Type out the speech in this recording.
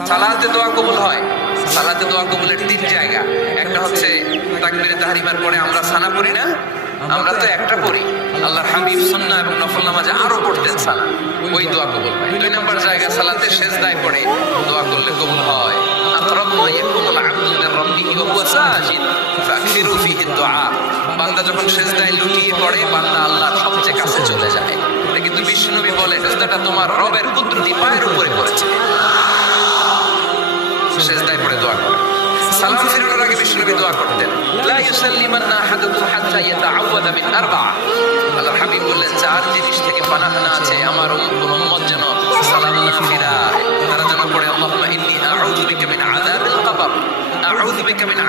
সালাতে দোয়া কবুল হয়। সালাতে দোয়া কবুলের তিন জায়গা। একটা হচ্ছে তাকবীরে তাহরিমার পরে আমরা সানা পড়ি না, আমরা তো একটা পড়ি। আল্লাহর হাবিব সুন্নাহ এবং নফল নামাজে আরো পড়তেন সানা, ওই দোয়া কবুল হয়। দুই নম্বর জায়গা সালাতে সেজদায় পড়ে দোয়া করলে কবুল হয়। আকরাবু মা ইয়াকুনুল আবদু মিন রাব্বিহি ওয়া হুয়া সাজিদ ফাকসিরু ফিহি দুআ। বান্দা যখন সেজদায় লুটিয়ে পড়ে বান্দা আল্লাহর সবচেয়ে কাছে চলে যায়। এটা কিন্তু বিশ্বনবী বলে সেজদাটা তোমার রবের কুদরতি পায়ের উপরে পড়েছে। সেজদায় পড়ে দোয়া করে। সালাম ফিরানোর আগে বিশ্বনবী দোয়া করতেন, লা ইউসাল্লিমান্না আহাদুকুম হাত্তা ইয়াতাআওয়াদা মিন আরবা'a। আল্লাহর হাবিব বললেন, চার জিনিস থেকে পানাহ না আছে আমার উম্মত যেন সালাম না ফিরায়। তারা যেন পড়ে, আল্লাহুম্মা ইন্নী আউযু বিকা মিন আযাবিল কবর, আউযু বিকা মিন